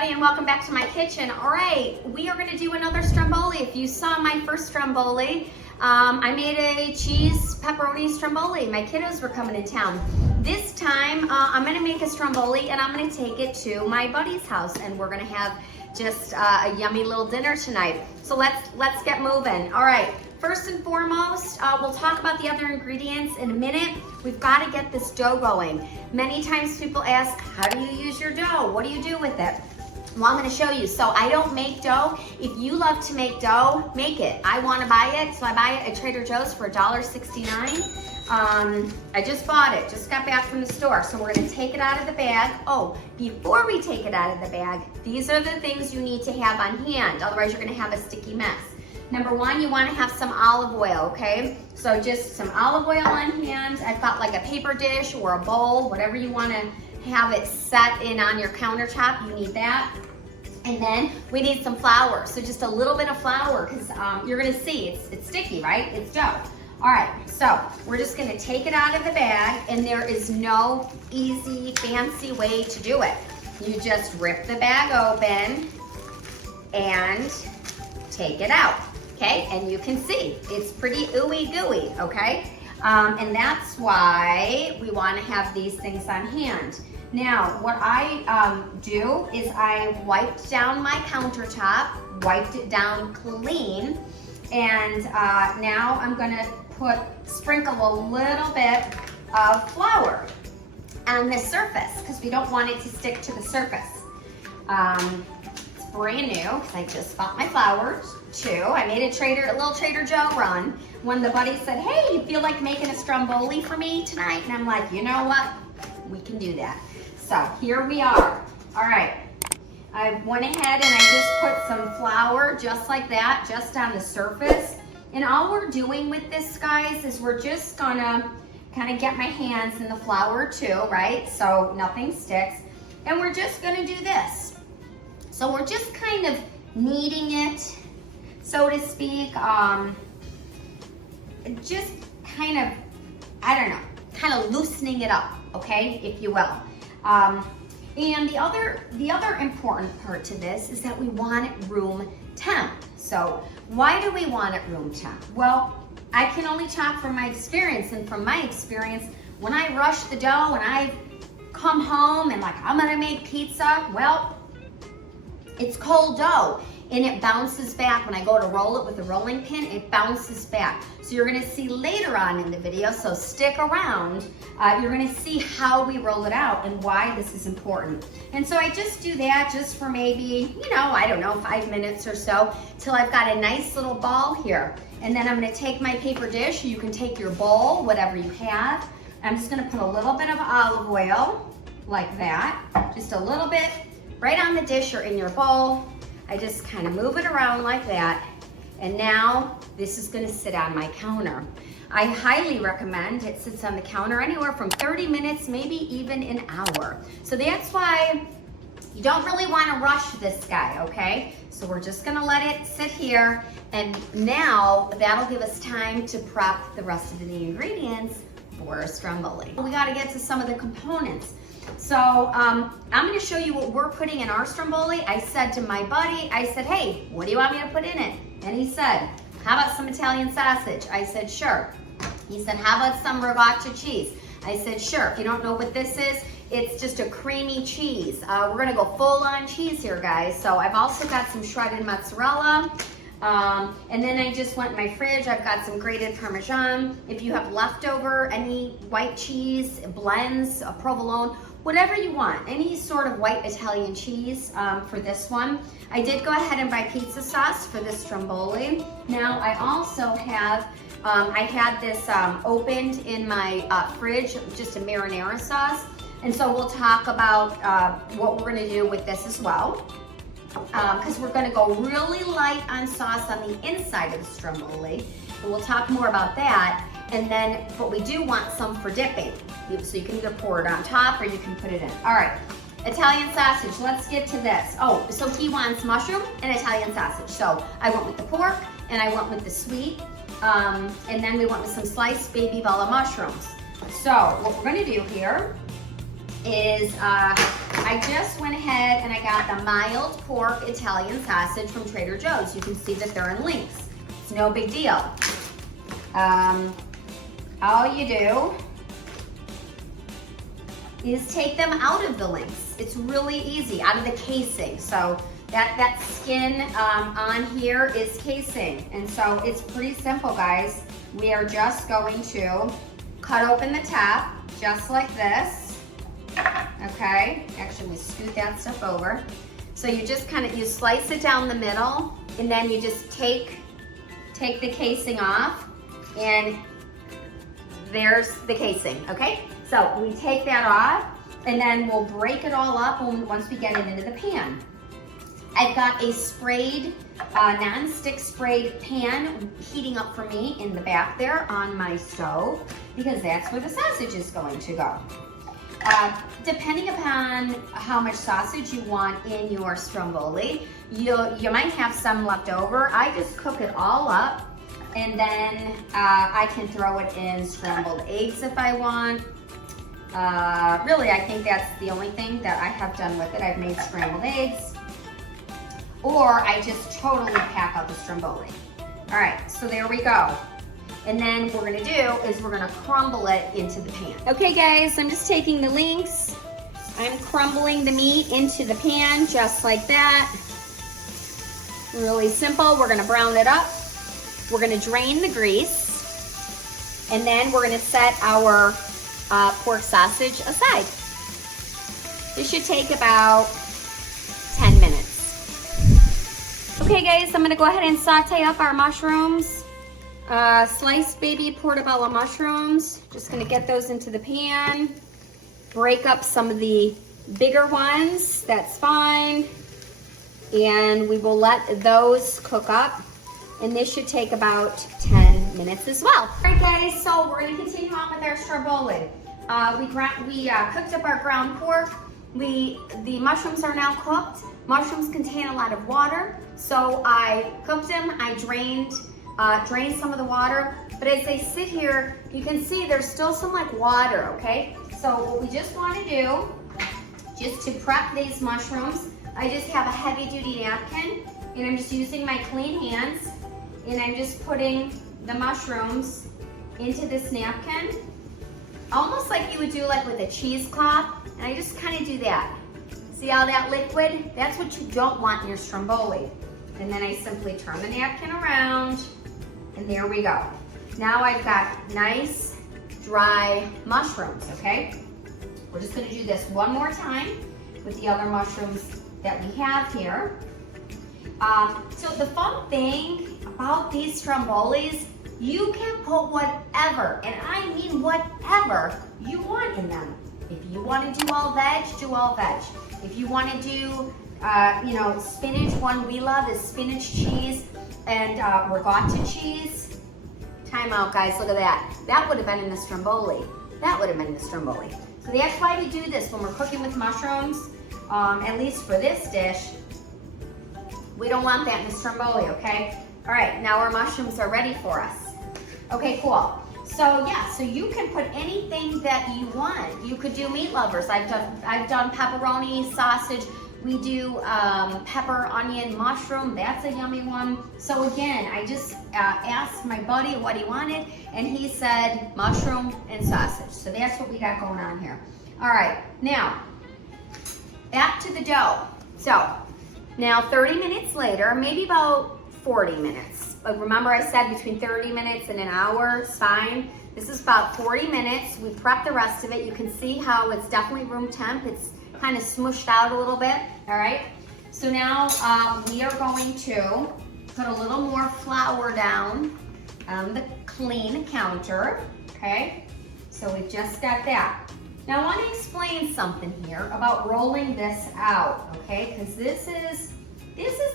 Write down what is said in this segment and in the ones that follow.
everybody, and welcome back to my kitchen. All right, we are gonna do another Stromboli. If you saw my first Stromboli, I made a cheese pepperoni Stromboli. My kiddos were coming in town. This time, I'm gonna make a Stromboli and I'm gonna take it to my buddy's house, and we're gonna have just a yummy little dinner tonight. So let's get moving. All right, first and foremost, we'll talk about the other ingredients in a minute. We've got to get this dough going. Many times people ask, how do you use your dough? What do you do with it? Well, I'm gonna show you. So I don't make dough. If you love to make dough, make it. I wanna buy it, so I buy it at Trader Joe's for $1.69. I just bought it, just got back from the store. So we're gonna take it out of the bag. Oh, before we take it out of the bag, these are the things you need to have on hand. Otherwise you're gonna have a sticky mess. Number one, you wanna have some olive oil, okay? So just some olive oil on hand. I've got like a paper dish or a bowl, whatever you wanna have it set in on your countertop, you need that. And then we need some flour. So just a little bit of flour, because you're gonna see it's sticky, right? It's dough. All right, so we're just gonna take it out of the bag, and there is no easy, fancy way to do it. You just rip the bag open and take it out, okay? And you can see it's pretty ooey gooey, okay? And that's why we wanna have these things on hand. Now, what I do is I wiped down my countertop, wiped it down clean, and now I'm gonna sprinkle a little bit of flour on the surface, because we don't want it to stick to the surface. It's brand new, because I just bought my flour too. I made a little Trader Joe run when the buddy said, hey, you feel like making a Stromboli for me tonight? And I'm like, you know what? We can do that. So here we are. All right, I went ahead and I just put some flour just like that, just on the surface. And all we're doing with this, guys, is we're just gonna kind of get my hands in the flour too, right? So nothing sticks. And we're just gonna do this. So we're just kind of kneading it, so to speak. Just kind of, I don't know, kind of loosening it up, okay, if you will. And the other important part to this is that we want it room temp. So why do we want it room temp? Well, I can only talk from my experience, and from my experience, when I rush the dough and I come home and like, I'm gonna make pizza, well, it's cold dough and it bounces back. When I go to roll it with a rolling pin, it bounces back. So you're gonna see later on in the video, so stick around, you're gonna see how we roll it out and why this is important. And so I just do that just for maybe, I don't know, 5 minutes or so, till I've got a nice little ball here. And then I'm gonna take my paper dish, you can take your bowl, whatever you have. I'm just gonna put a little bit of olive oil, like that, just a little bit, right on the dish or in your bowl. I just kind of move it around like that. And now this is gonna sit on my counter. I highly recommend it sits on the counter anywhere from 30 minutes, maybe even an hour. So that's why you don't really wanna rush this guy, okay? So we're just gonna let it sit here, and now that'll give us time to prep the rest of the ingredients for a Stromboli. We gotta get to some of the components. So I'm gonna show you what we're putting in our Stromboli. I said to my buddy, I said, hey, what do you want me to put in it? And he said, how about some Italian sausage? I said, sure. He said, how about some ricotta cheese? I said, sure. If you don't know what this is, it's just a creamy cheese. We're gonna go full on cheese here, guys. So I've also got some shredded mozzarella. And then I just went in my fridge. I've got some grated Parmesan. If you have leftover, any white cheese, blends, a provolone, whatever you want, any sort of white Italian cheese for this one. I did go ahead and buy pizza sauce for this Stromboli. Now I also have, I had this opened in my fridge, just a marinara sauce. And so we'll talk about what we're gonna do with this as well. Because we're gonna go really light on sauce on the inside of the Stromboli. And we'll talk more about that. And then, but we do want some for dipping. So you can either pour it on top or you can put it in. All right, Italian sausage, let's get to this. Oh, so he wants mushroom and Italian sausage. So I went with the pork and I went with the sweet. And then we went with some sliced baby bella mushrooms. So what we're gonna do here is I just went ahead and I got the mild pork Italian sausage from Trader Joe's. You can see that they're in links. It's no big deal. All you do is take them out of the links. It's really easy, out of the casing. So that skin on here is casing. And so it's pretty simple, guys. We are just going to cut open the top, just like this. Okay, actually we scoot that stuff over. So you just you slice it down the middle, and then you just take the casing off, and there's the casing, okay? So we take that off, and then we'll break it all up once we get it into the pan. I've got a sprayed, non-stick sprayed pan heating up for me in the back there on my stove, because that's where the sausage is going to go. Depending upon how much sausage you want in your stromboli, you might have some left over. I just cook it all up, and then I can throw it in scrambled eggs if I want. Really, I think that's the only thing that I have done with it. I've made scrambled eggs, or I just totally pack out the stromboli. All right, so there we go. And then what we're gonna do is we're gonna crumble it into the pan. Okay guys, I'm just taking the links. I'm crumbling the meat into the pan just like that. Really simple. We're gonna brown it up. We're gonna drain the grease. And then we're gonna set our pork sausage aside. This should take about 10 minutes. Okay guys, I'm gonna go ahead and saute up our mushrooms. Sliced baby portobello mushrooms. Just gonna get those into the pan. Break up some of the bigger ones, that's fine. And we will let those cook up. And this should take about 10 minutes as well. All right guys, so we're gonna continue on with our stromboli. We cooked up our ground pork. The mushrooms are now cooked. Mushrooms contain a lot of water. So I cooked them, I drained some of the water, but as they sit here, you can see there's still some water, okay? So what we just want to do, just to prep these mushrooms, I just have a heavy duty napkin, and I'm just using my clean hands, and I'm just putting the mushrooms into this napkin, almost like you would do with a cheesecloth, and I just kind of do that. See all that liquid? That's what you don't want in your stromboli. And then I simply turn the napkin around, and there we go. Now I've got nice, dry mushrooms, okay? We're just gonna do this one more time with the other mushrooms that we have here. So the fun thing about these strombolis, you can put whatever, and I mean whatever, you want in them. If you wanna do all veg, do all veg. If you wanna do spinach, one we love is spinach cheese and ricotta cheese. Time out, guys, look at that. That would have been in the stromboli. That would have been in the stromboli. So that's why we do this when we're cooking with mushrooms, at least for this dish. We don't want that in the stromboli, okay? All right, now our mushrooms are ready for us. Okay, cool. So yeah, so you can put anything that you want. You could do meat lovers. I've done pepperoni, sausage. We do pepper, onion, mushroom. That's a yummy one. So again, I just asked my buddy what he wanted, and he said mushroom and sausage. So that's what we got going on here. All right, now back to the dough. So now 30 minutes later, maybe about 40 minutes. But remember I said between 30 minutes and an hour is fine. This is about 40 minutes. We prepped the rest of it. You can see how it's definitely room temp. It's kind of smushed out a little bit, all right? So now we are going to put a little more flour down on the clean counter, okay? So we've just got that. Now I want to explain something here about rolling this out, okay? Because this is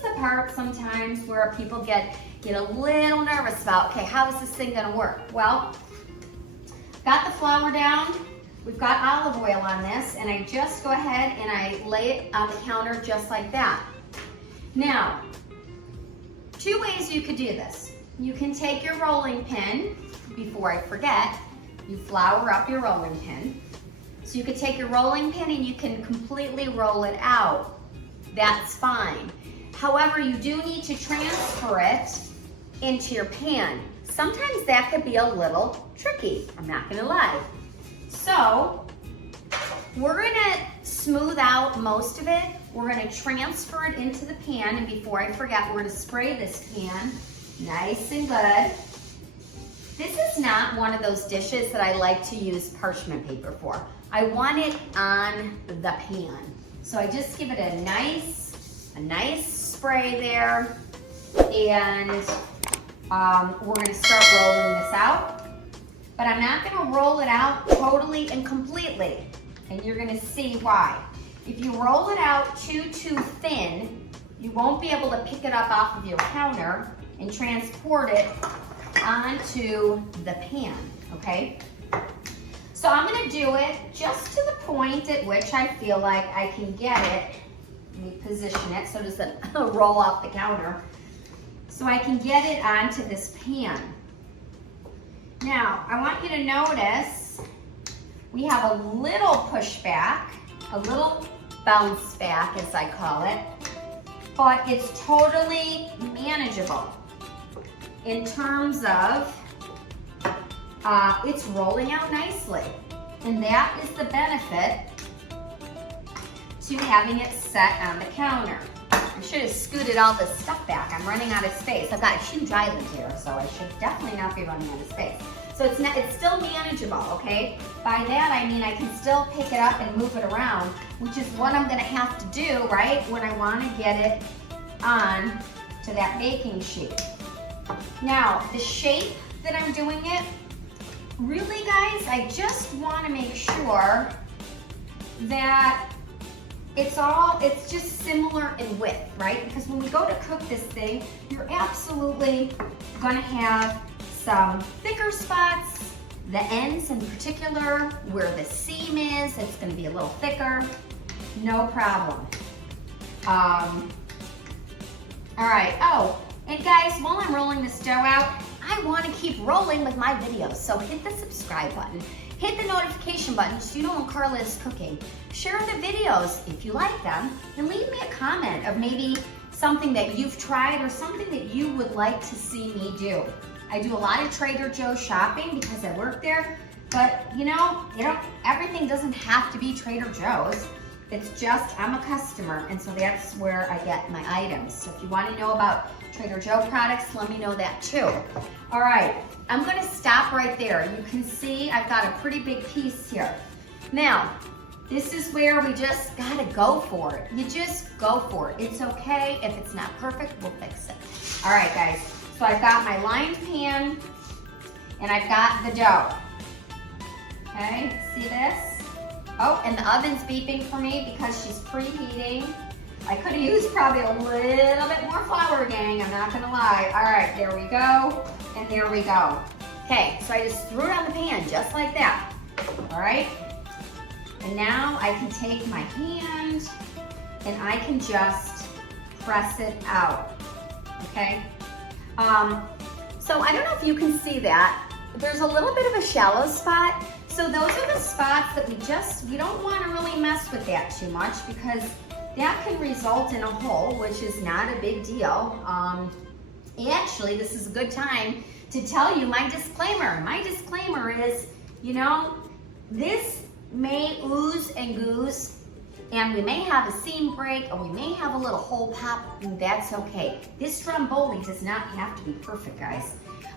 the part sometimes where people get a little nervous about, okay, how is this thing gonna work? Well, got the flour down. We've got olive oil on this, and I just go ahead and I lay it on the counter just like that. Now, two ways you could do this. You can take your rolling pin, before I forget, you flour up your rolling pin, So you could take your rolling pin and you can completely roll it out. That's fine. However, you do need to transfer it into your pan. Sometimes that could be a little tricky, I'm not gonna lie. So, we're gonna smooth out most of it. We're gonna transfer it into the pan, and before I forget, we're gonna spray this pan nice and good. This is not one of those dishes that I like to use parchment paper for. I want it on the pan. So I just give it a nice spray there, and we're gonna start rolling this out. But I'm not gonna roll it out totally and completely, and you're gonna see why. If you roll it out too thin, you won't be able to pick it up off of your counter and transport it onto the pan, okay? So I'm gonna do it just to the point at which I feel like I can get it. Let me position it so it doesn't roll off the counter. So I can get it onto this pan. Now, I want you to notice we have a little pushback, a little bounce back as I call it, but it's totally manageable in terms of it's rolling out nicely. And that is the benefit to having it set on the counter. I should have scooted all this stuff back. I'm running out of space. I've got a huge island here, so I should definitely not be running out of space. So it's still manageable, okay? By that I mean I can still pick it up and move it around, which is what I'm gonna have to do, right, when I wanna get it on to that baking sheet. Now, the shape that I'm doing it, really guys, I just wanna make sure that it's just similar in width, right? Because when we go to cook this thing, you're absolutely gonna have some thicker spots, the ends in particular, where the seam is, it's gonna be a little thicker, no problem. All right, oh, and guys, while I'm rolling this dough out, I wanna keep rolling with my videos, so hit the subscribe button. Hit the notification button so you know when Carla is cooking. Share the videos if you like them, and leave me a comment of maybe something that you've tried or something that you would like to see me do. I do a lot of Trader Joe's shopping because I work there, but you know, everything doesn't have to be Trader Joe's. It's just, I'm a customer, and so that's where I get my items. So if you want to know about Trader Joe products, let me know that too. All right, I'm gonna stop right there. You can see I've got a pretty big piece here. Now, this is where we just gotta go for it. You just go for it. It's okay, if it's not perfect, we'll fix it. All right, guys, so I've got my lined pan, and I've got the dough. Okay, see this? Oh, and the oven's beeping for me because she's preheating. I could have used probably a little bit more flour, gang, I'm not gonna lie. All right, there we go, and there we go. Okay, so I just threw it on the pan, just like that. All right, and now I can take my hand and I can just press it out, okay? So I don't know if you can see that. There's a little bit of a shallow spot. So those are the spots that we don't want to really mess with that too much, because that can result in a hole, which is not a big deal. Actually, this is a good time to tell you my disclaimer. My disclaimer is, you know, this may ooze and goose, and we may have a seam break, or we may have a little hole pop, and that's okay. This Stromboli does not have to be perfect, guys.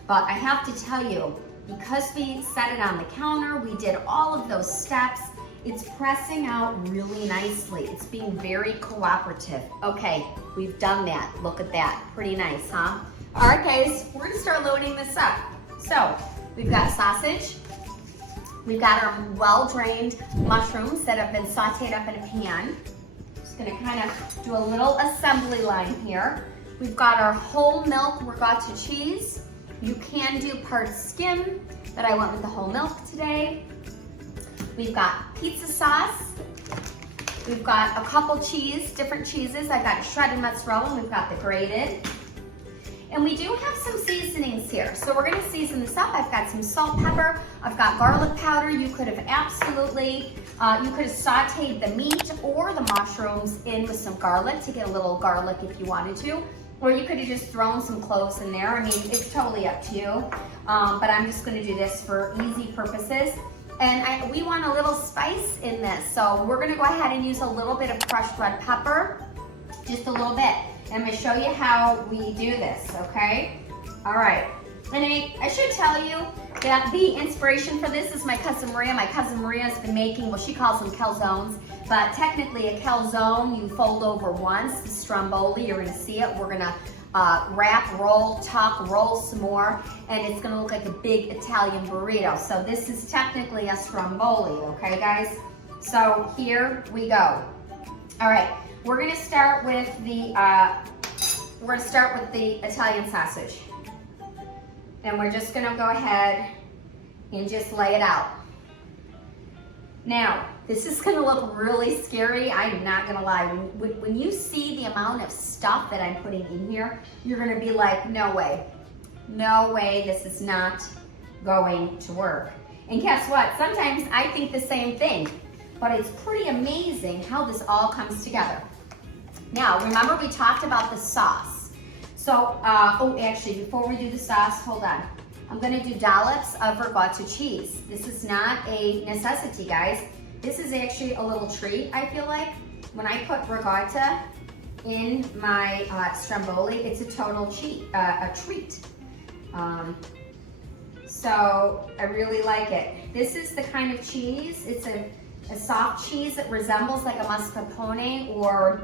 But I have to tell you, because we set it on the counter, we did all of those steps, it's pressing out really nicely. It's being very cooperative. Okay, we've done that. Look at that. Pretty nice, huh? All right, guys, we're gonna start loading this up. So, we've got sausage. We've got our well-drained mushrooms that have been sauteed up in a pan. Just gonna kind of do a little assembly line here. We've got our whole milk ricotta cheese. You can do part skim, but I went with the whole milk today. We've got pizza sauce. We've got a couple different cheeses. I've got shredded mozzarella, and we've got the grated. And we do have some seasonings here. So we're gonna season this up. I've got some salt, pepper. I've got garlic powder. You could have absolutely, you could have sauteed the meat or the mushrooms in with some garlic to get a little garlic if you wanted to. Or you could have just thrown some cloves in there. I mean, it's totally up to you. But I'm just gonna do this for easy purposes. And we want a little spice in this. So we're gonna go ahead and use a little bit of crushed red pepper, just a little bit. And I'm gonna show you how we do this, okay? All right, and I should tell you that the inspiration for this is my cousin Maria. My cousin Maria's been making, well, she calls them calzones, but technically a calzone, you fold over once. The Stromboli, you're gonna see it. We're gonna wrap, roll, tuck, roll some more, and it's gonna look like a big Italian burrito. So this is technically a Stromboli, okay, guys? So here we go. All right. We're gonna start with the Italian sausage. And we're just gonna go ahead and just lay it out. Now, this is gonna look really scary, I'm not gonna lie. When you see the amount of stuff that I'm putting in here, you're gonna be like, no way, this is not going to work. And guess what? Sometimes I think the same thing, but it's pretty amazing how this all comes together. Now, remember we talked about the sauce. So, oh, actually, before we do the sauce, hold on. I'm gonna do dollops of ricotta cheese. This is not a necessity, guys. This is actually a little treat, I feel like. When I put ricotta in my Stromboli, it's a total a treat. So, I really like it. This is the kind of cheese, it's a soft cheese that resembles like a mascarpone or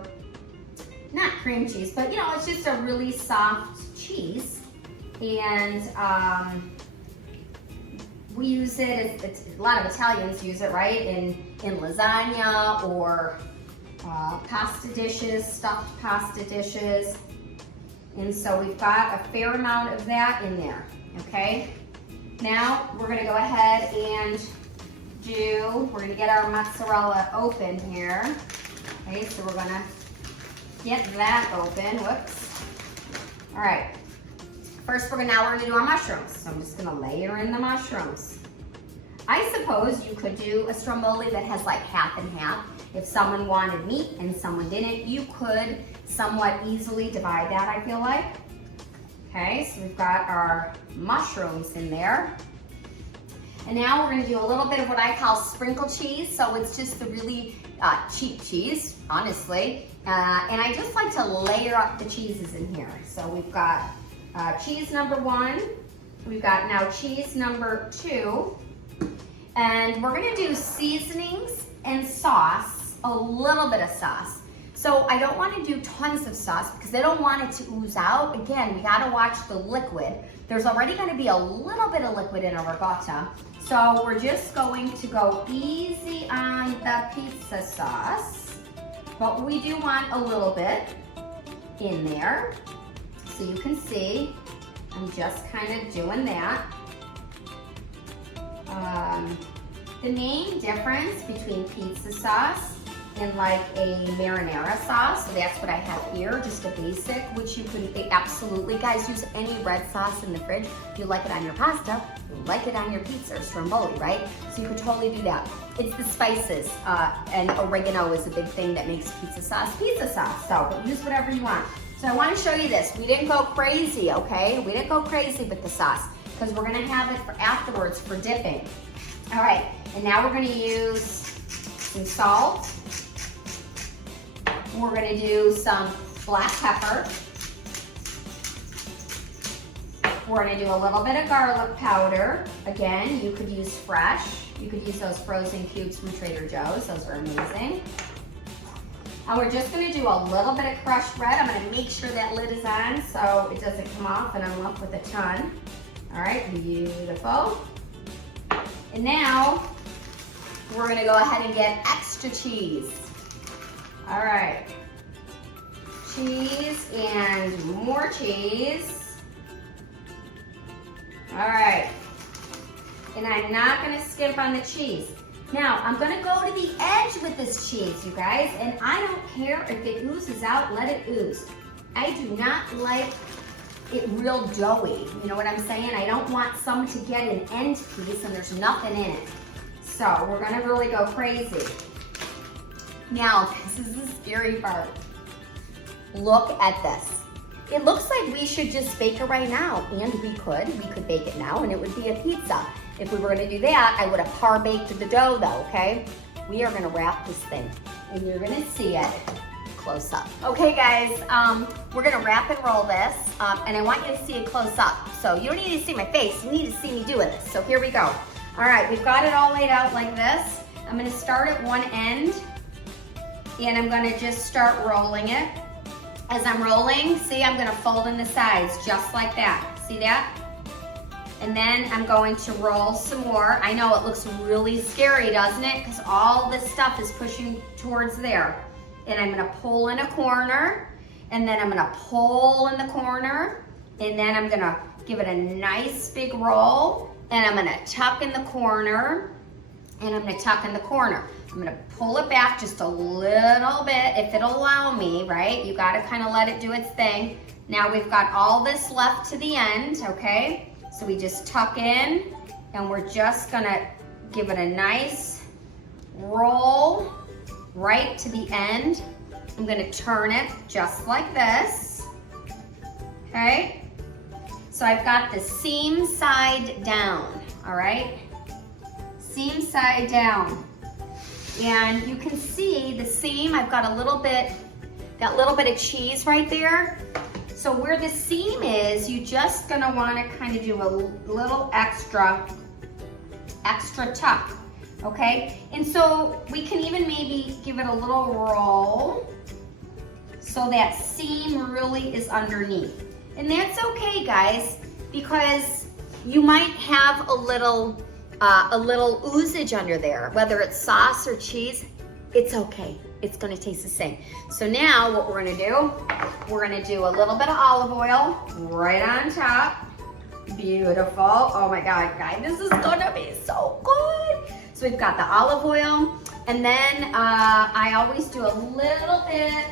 not cream cheese, but you know, it's just a really soft cheese. And we use it, a lot of Italians use it, right? In lasagna or pasta dishes, stuffed pasta dishes. And so we've got a fair amount of that in there, okay? Now we're gonna go ahead and we're gonna get our mozzarella open here. Okay, so we're gonna get that open, whoops. All right, first now we're gonna do our mushrooms. So I'm just gonna layer in the mushrooms. I suppose you could do a Stromboli that has like half and half. If someone wanted meat and someone didn't, you could somewhat easily divide that, I feel like. Okay, so we've got our mushrooms in there. And now we're gonna do a little bit of what I call sprinkle cheese. So it's just the really cheap cheese, honestly. And I just like to layer up the cheeses in here. So we've got cheese number 1. We've got now cheese number 2. And we're gonna do seasonings and sauce, a little bit of sauce. So I don't wanna do tons of sauce because I don't want it to ooze out. Again, we gotta watch the liquid. There's already gonna be a little bit of liquid in our ricotta. So we're just going to go easy on the pizza sauce, but we do want a little bit in there. So you can see, I'm just kind of doing that. The main difference between pizza sauce and like a marinara sauce, so that's what I have here, just a basic, which you can absolutely, guys, use any red sauce in the fridge. If you like it on your pasta, you like it on your pizza or Stromboli, right? So you could totally do that. It's the spices, and oregano is a big thing that makes pizza sauce, so use whatever you want. So I want to show you this. We didn't go crazy, okay? We didn't go crazy with the sauce because we're gonna have it for afterwards for dipping. All right, and now we're gonna use some salt. We're gonna do some black pepper. We're gonna do a little bit of garlic powder. Again, you could use fresh. You could use those frozen cubes from Trader Joe's. Those are amazing. And we're just gonna do a little bit of crushed red. I'm gonna make sure that lid is on so it doesn't come off and I'm left with a ton. All right, beautiful. And now we're gonna go ahead and get extra cheese. All right, cheese and more cheese. All right, and I'm not gonna skimp on the cheese. Now, I'm gonna go to the edge with this cheese, you guys, and I don't care if it oozes out, let it ooze. I do not like it real doughy. You know what I'm saying? I don't want some to get an end piece and there's nothing in it. So we're gonna really go crazy. Now, this is the scary part. Look at this. It looks like we should just bake it right now, and we could bake it now and it would be a pizza. If we were gonna do that, I would have par baked the dough though, okay? We are gonna wrap this thing and you're gonna see it close up. Okay guys, we're gonna wrap and roll this, and I want you to see it close up. So you don't need to see my face, you need to see me doing this. So here we go. All right, we've got it all laid out like this. I'm gonna start at one end and I'm gonna just start rolling it. As I'm rolling, see, I'm gonna fold in the sides just like that. See that? And then I'm going to roll some more. I know it looks really scary, doesn't it? Because all this stuff is pushing towards there. And I'm gonna pull in a corner, and then I'm gonna pull in the corner, and then I'm gonna give it a nice big roll, and I'm gonna tuck in the corner, and I'm gonna tuck in the corner. I'm gonna pull it back just a little bit, if it'll allow me, right? You gotta kind of let it do its thing. Now we've got all this left to the end, okay? So we just tuck in, and we're just gonna give it a nice roll right to the end. I'm gonna turn it just like this, okay? So I've got the seam side down, all right? Seam side down. And you can see the seam, I've got a little bit, that little bit of cheese right there. So where the seam is, you just gonna wanna kind of do a little extra tuck, okay? And so we can even maybe give it a little roll so that seam really is underneath. And that's okay, guys, because you might have a little oozage under there, whether it's sauce or cheese, it's okay. It's gonna taste the same. So now what we're gonna do a little bit of olive oil right on top. Beautiful. Oh my God, guys, this is gonna be so good. So we've got the olive oil, and then I always do a little bit,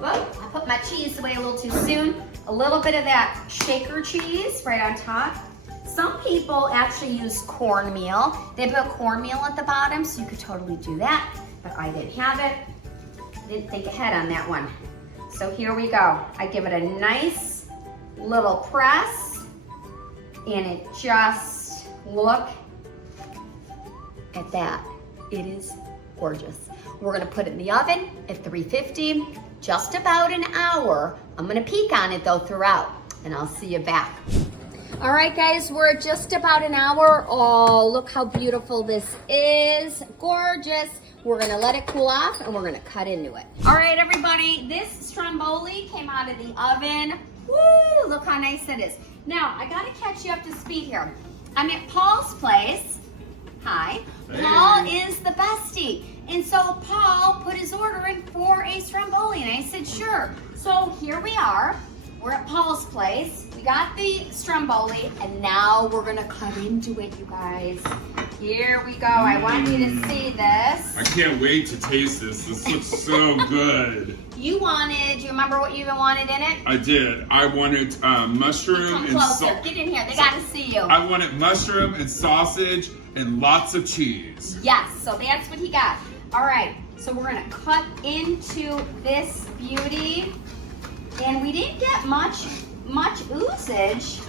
whoa, I put my cheese away a little too soon. A little bit of that shaker cheese right on top. Some people actually use cornmeal. They put cornmeal at the bottom, so you could totally do that, but I didn't have it. Didn't think ahead on that one. So here we go. I give it a nice little press, and it just, look at that. It is gorgeous. We're gonna put it in the oven at 350, just about an hour. I'm gonna peek on it though throughout, and I'll see you back. All right, guys, we're at just about an hour. Oh, look how beautiful this is. Gorgeous. We're gonna let it cool off and we're gonna cut into it. All right, everybody, this Stromboli came out of the oven. Woo, look how nice it is. Now, I gotta catch you up to speed here. I'm at Paul's place. Hi. Hey. Paul is the bestie. And so Paul put his order in for a Stromboli, and I said, sure. So here we are. We're at Paul's place. We got the Stromboli, and now we're gonna cut into it, you guys. Here we go. I want you to see this. I can't wait to taste this. This looks so good. You wanted, do you remember what you even wanted in it? I did. I wanted mushroom and sausage. Get in here. They got to see you. I wanted mushroom and sausage and lots of cheese. Yes, so that's what he got. All right, so we're gonna cut into this beauty. And we didn't get much oozage.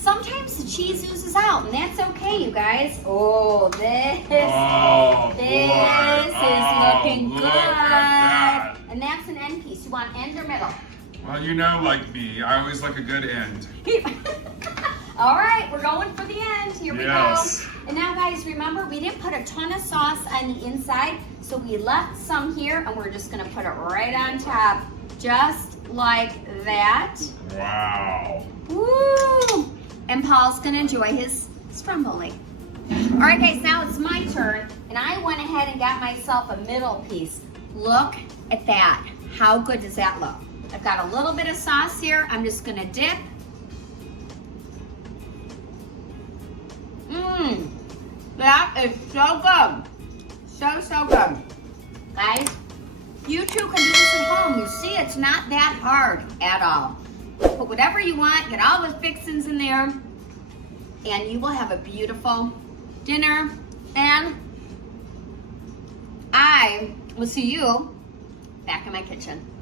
Sometimes the cheese oozes out, and that's okay, you guys. Oh, this is looking good. That. And that's an end piece. You want end or middle? Well, you know, like me, I always like a good end. All right, we're going for the end. Here we go. And now, guys, remember, we didn't put a ton of sauce on the inside, so we left some here, and we're just gonna put it right on top, just like that. Wow. Woo! And Paul's gonna enjoy his Stromboli. All right, guys, now it's my turn, and I went ahead and got myself a middle piece. Look at that. How good does that look? I've got a little bit of sauce here. I'm just gonna dip. Mmm, that is so good. So good. Guys, you too can do this at home. You see, it's not that hard at all. Put whatever you want, get all the fixings in there, and you will have a beautiful dinner. And I will see you back in my kitchen.